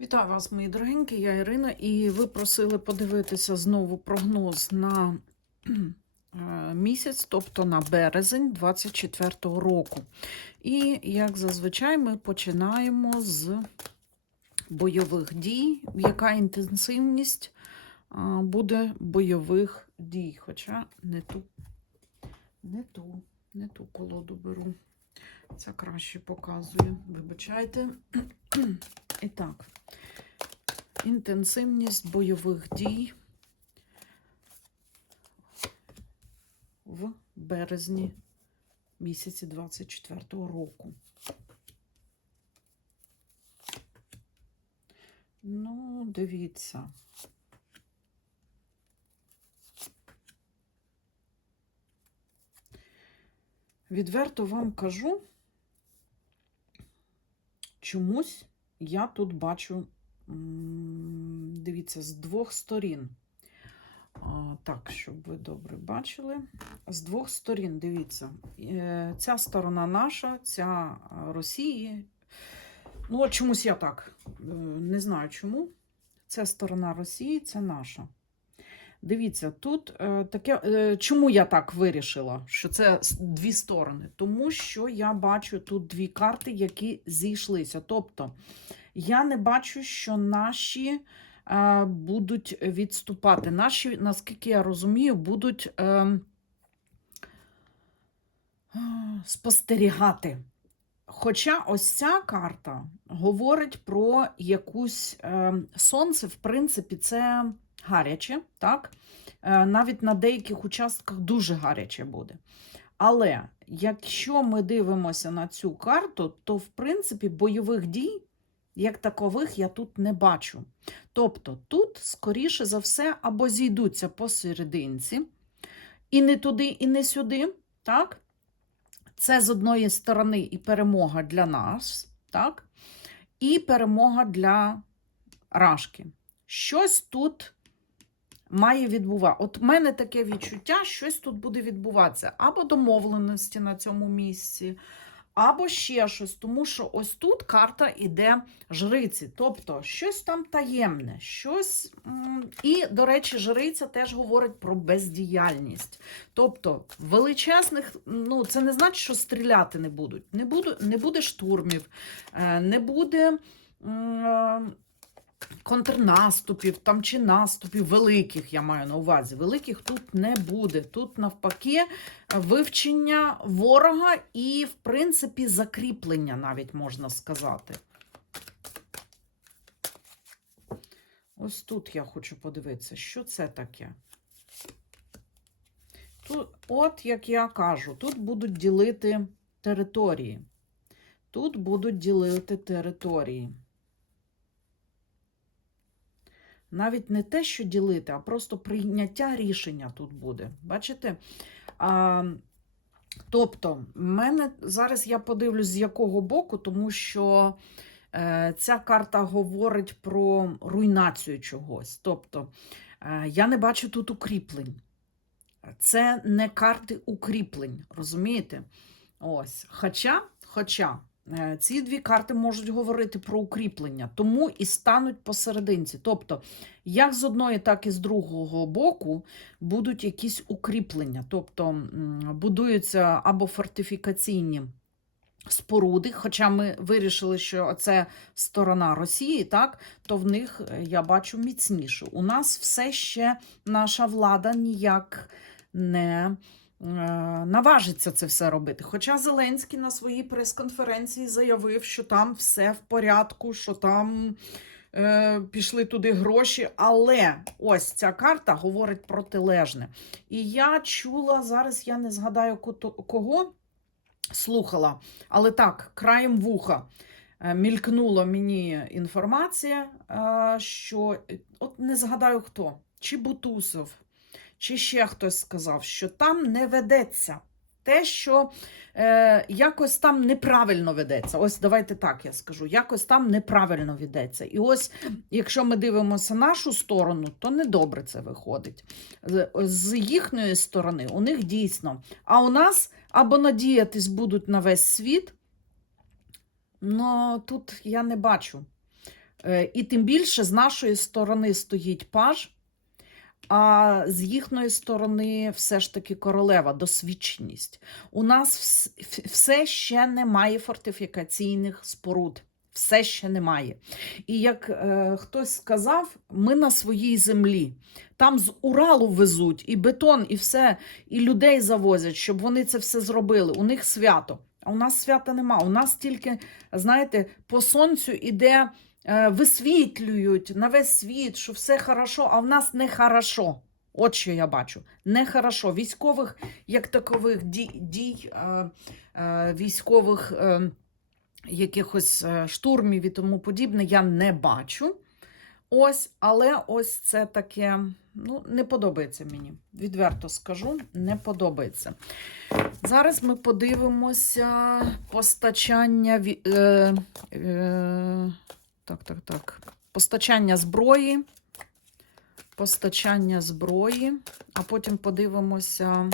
Вітаю вас, мої дорогенькі, я Ірина, і ви просили подивитися знову прогноз на е, місяць, тобто на березень 24-го року. І, як зазвичай, ми починаємо з бойових дій. Яка інтенсивність е, буде бойових дій? Хоча не ту, не ту, не ту колоду беру. Це краще показує. Вибачайте. І так. Інтенсивність бойових дій в березні місяці 24-го року. Ну, дивіться. Відверто вам кажу, чомусь я тут бачу Дивіться, з двох сторін. Так, щоб ви добре бачили. З двох сторін, дивіться, Е, ця сторона наша, ця Росії. Ну, от чомусь я так е, не знаю чому. Ця сторона Росії, це наша. Дивіться, тут е, таке. Е, чому я так вирішила, що це дві сторони? Тому що я бачу тут дві карти, які зійшлися. Тобто, я не бачу, що наші е, будуть відступати. Наші, наскільки я розумію, будуть е, е, спостерігати. Хоча ось ця карта говорить про якусь е, сонце, в принципі, це гаряче, так? Е, навіть на деяких участках дуже гаряче буде. Але якщо ми дивимося на цю карту, то в принципі бойових дій як такових я тут не бачу. Тобто тут, скоріше за все, або зійдуться посерединці, і не туди, і не сюди. так? Це з одної сторони і перемога для нас, так? і перемога для Рашки. Щось тут має відбуватися. От в мене таке відчуття, щось тут буде відбуватися. Або домовленості на цьому місці, або ще щось. Тому що ось тут карта іде жриці. Тобто щось там таємне, щось. І, до речі, жриця теж говорить про бездіяльність. Тобто, величезних, ну, це не значить, що стріляти не будуть. Не, буду, не буде штурмів, е, не буде. Е, контрнаступів там чи наступів великих, я маю на увазі. Великих тут не буде. Тут, навпаки, вивчення ворога і, в принципі, закріплення, навіть можна сказати. Ось тут я хочу подивитися, що це таке. Тут, от, як я кажу, тут будуть ділити території. Тут будуть ділити території. Навіть не те, що ділити, а просто прийняття рішення тут буде. Бачите? А, тобто, мене зараз я подивлюсь, з якого боку, тому що е, ця карта говорить про руйнацію чогось. Тобто, е, я не бачу тут укріплень. Це не карти укріплень, розумієте? Ось. Хоча, хоча. Е, Ці дві карти можуть говорити про укріплення, тому і стануть посерединці. Тобто, як з одної, так і з другого боку будуть якісь укріплення, тобто будуються або фортифікаційні споруди, хоча ми вирішили, що це сторона Росії, так, то в них е, я бачу міцніше. У нас все ще наша влада ніяк не наважиться це все робити. Хоча Зеленський на своїй прес-конференції заявив, що там все в порядку, що там е, пішли туди гроші. Але ось ця карта говорить протилежне. І я чула зараз, я не згадаю кого слухала, але так, краєм вуха. е, Мількнула мені інформація, е, що е, от не згадаю хто, чи Бутусов, чи ще хтось сказав, що там не ведеться те, що е, якось там неправильно ведеться. Ось давайте так я скажу, якось там неправильно ведеться. І ось, якщо ми дивимося нашу сторону, то недобре це виходить. З, їхньої сторони у них дійсно. А у нас або надіятись будуть на весь світ, Ну, тут я не бачу. Е, І тим більше з нашої сторони стоїть паж, а з їхньої сторони все ж таки королева, досвідченість. У нас все ще немає фортифікаційних споруд. Все ще немає. І як е, хтось сказав, ми на своїй землі. Там з Уралу везуть і бетон, і все, і людей завозять, щоб вони це все зробили. У них свято. А у нас свята нема. У нас тільки, знаєте, по сонцю іде, висвітлюють на весь світ, що все хорошо, а в нас не хорошо. От що я бачу. Не хорошо. Військових, як такових дій, е, е, військових е, якихось е, штурмів і тому подібне, я не бачу. Ось, але ось це таке, ну, не подобається мені. Відверто скажу, не подобається. Зараз ми подивимося постачання. Е, е, так, так, так. Постачання зброї. Постачання зброї, а потім подивимося.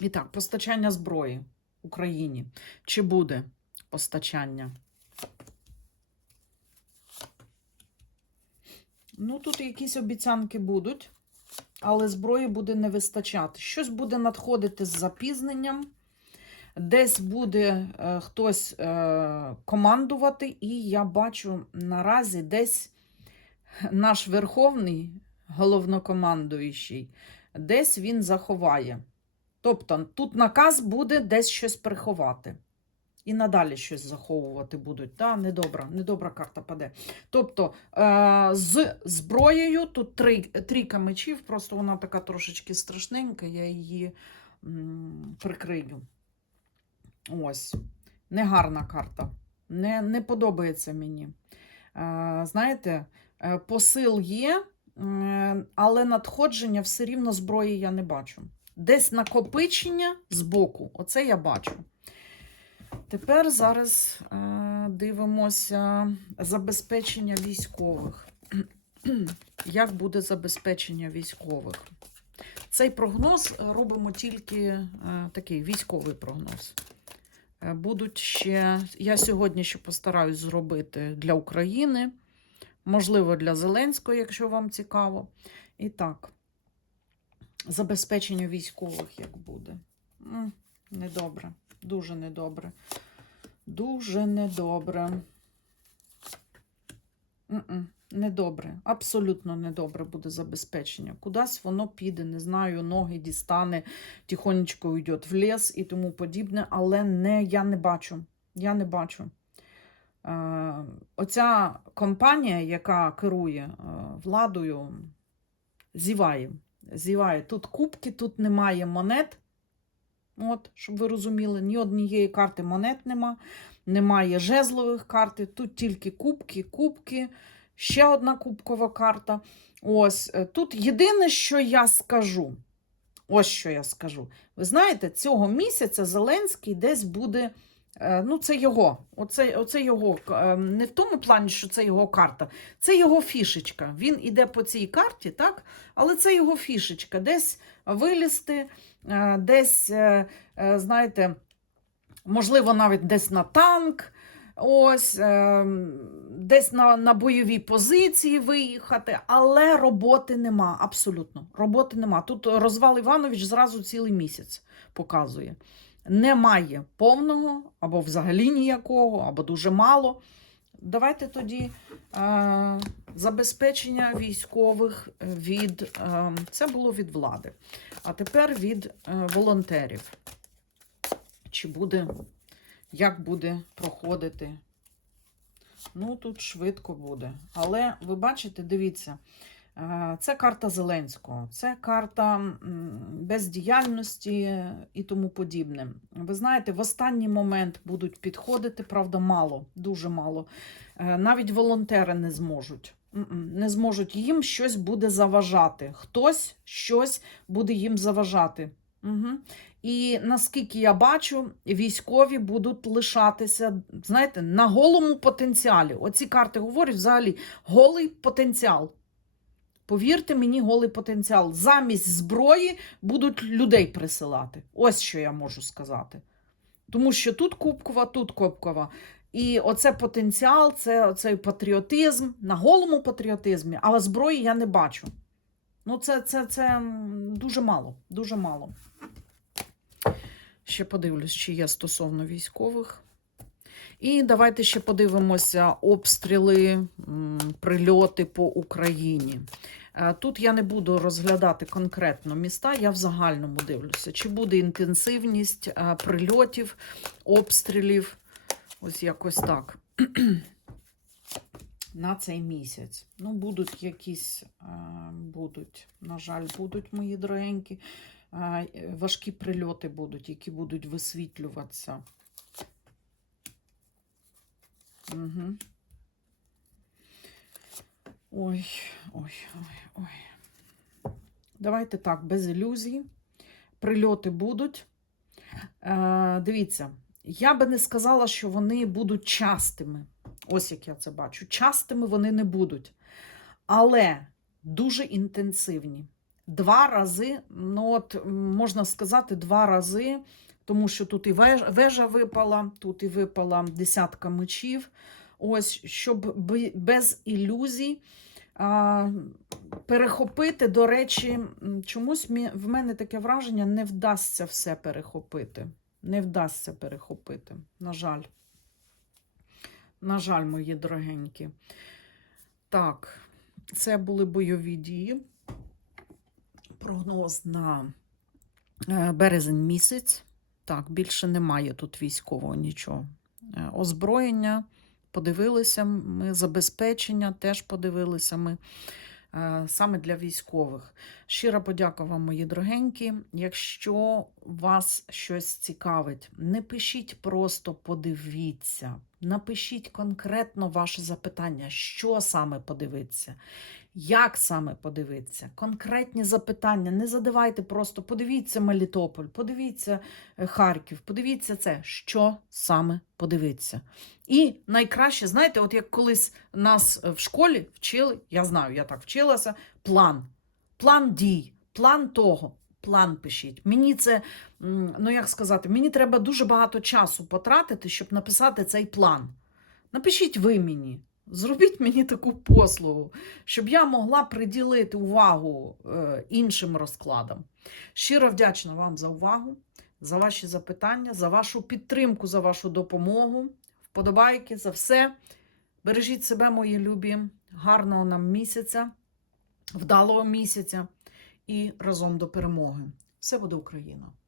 І так, постачання зброї Україні. Чи буде постачання? Ну, тут якісь обіцянки будуть, але зброї буде не вистачати. Щось буде надходити з запізненням, десь буде е, хтось е, командувати, і я бачу наразі десь наш верховний головнокомандуючий, десь він заховає. Тобто тут наказ буде десь щось приховати. І надалі щось заховувати будуть. Та, недобра, недобра карта паде. Тобто е- з зброєю тут три, трійка мечів, просто вона така трошечки страшненька, я її прикрию. Ось. Негарна карта. Не, не подобається мені. Е, знаєте, е, посил є, але надходження все рівно зброї я не бачу. Десь накопичення збоку, оце я бачу. Тепер зараз е, дивимося забезпечення військових. Як буде забезпечення військових? Цей прогноз робимо тільки такий військовий прогноз. Е, Будуть ще, я сьогодні ще постараюсь зробити для України, можливо, для Зеленського, якщо вам цікаво. І так, забезпечення військових як буде. Недобре, дуже недобре. Дуже недобре. М-м, Недобре, абсолютно недобре буде забезпечення. Кудись воно піде, не знаю, ноги дістане, тихонечко йде в ліс і тому подібне, але не, я не бачу. Я не бачу. Е, оця компанія, яка керує е, владою, зіває. Зіває. Тут кубки, тут немає монет. От, щоб ви розуміли, ні однієї карти монет нема, немає жезлових карт, тут тільки кубки, кубки, ще одна кубкова карта. Ось е, тут єдине, що я скажу. Ось що я скажу. Ви знаєте, цього місяця Зеленський десь буде. е, Ну, це його. Оце, оце його. е, Не в тому плані, що це його карта, це його фішечка. Він іде по цій карті, так? Але це його фішечка. Десь вилізти, десь, знаєте, можливо, навіть десь на танк, ось, е, десь на, на бойові позиції виїхати, але роботи нема. Абсолютно. Роботи нема. Тут розвал Іванович зразу цілий місяць показує. Немає повного, або взагалі ніякого, або дуже мало. Давайте тоді е, забезпечення військових від е, це було від влади. А тепер від е, волонтерів. Чи буде, як буде проходити? Ну, тут швидко буде. Але ви бачите, дивіться, е, це карта Зеленського, це карта бездіяльності і тому подібне. Ви знаєте, в останній момент будуть підходити, правда, мало, дуже мало. Е, Навіть волонтери не зможуть. Не зможуть, їм щось буде заважати. Хтось щось буде їм заважати. Угу. І наскільки я бачу, військові будуть лишатися, знаєте, на голому потенціалі. Оці карти говорять взагалі голий потенціал. Повірте мені, голий потенціал. Замість зброї будуть людей присилати. Ось що я можу сказати. Тому що тут кубкова, тут кубкова. І оце потенціал, це оцей патріотизм, на голому патріотизмі, але зброї я не бачу. Ну, це, це, це дуже мало, дуже мало. Ще подивлюсь, чи є стосовно військових. І давайте ще подивимося обстріли, прильоти по Україні. Е, Тут я не буду розглядати конкретно міста, я в загальному дивлюся, чи буде інтенсивність е, прильотів, обстрілів. Ось якось так. На цей місяць. Ну, будуть якісь, е, будуть, на жаль, будуть мої дорогенькі. Е, Важкі прильоти будуть, які будуть висвітлюватися. Угу. Ой, ой, ой, ой. Давайте так, без ілюзій. Прильоти будуть. Е, дивіться, я би не сказала, що вони будуть частими. Ось як я це бачу. Частими вони не будуть. Але дуже інтенсивні. Два рази, ну от можна сказати, два рази, тому що тут і вежа випала, тут і випала десятка мечів. Ось, щоб без ілюзій а, перехопити, до речі, чомусь в мене таке враження, не вдасться все перехопити. Не вдасться перехопити. На жаль. На жаль, мої дорогенькі. Так, це були бойові дії. Прогноз на е, березень місяць. Так, більше немає тут військового нічого. Е, Озброєння подивилися ми, забезпечення теж подивилися ми. е, Саме для військових. Щира подяка вам, мої дорогенькі. Якщо вас щось цікавить, не пишіть просто подивіться. Напишіть конкретно ваше запитання, що саме подивитися, як саме подивитися. Конкретні запитання. Не задавайте просто подивіться Мелітополь, подивіться е, Харків, подивіться це, що саме подивитися. І найкраще, знаєте, от як колись нас е, в школі вчили, я знаю, я так вчилася, план. План дій, план того. План пишіть. Мені це, ну як сказати, мені треба дуже багато часу потратити, щоб написати цей план. Напишіть ви мені, зробіть мені таку послугу, щоб я могла приділити увагу е, іншим розкладам. Щиро вдячна вам за увагу, за ваші запитання, за вашу підтримку, за вашу допомогу, вподобайки, за все. Бережіть себе, мої любі, гарного нам місяця, вдалого місяця і разом до перемоги. Все буде Україна!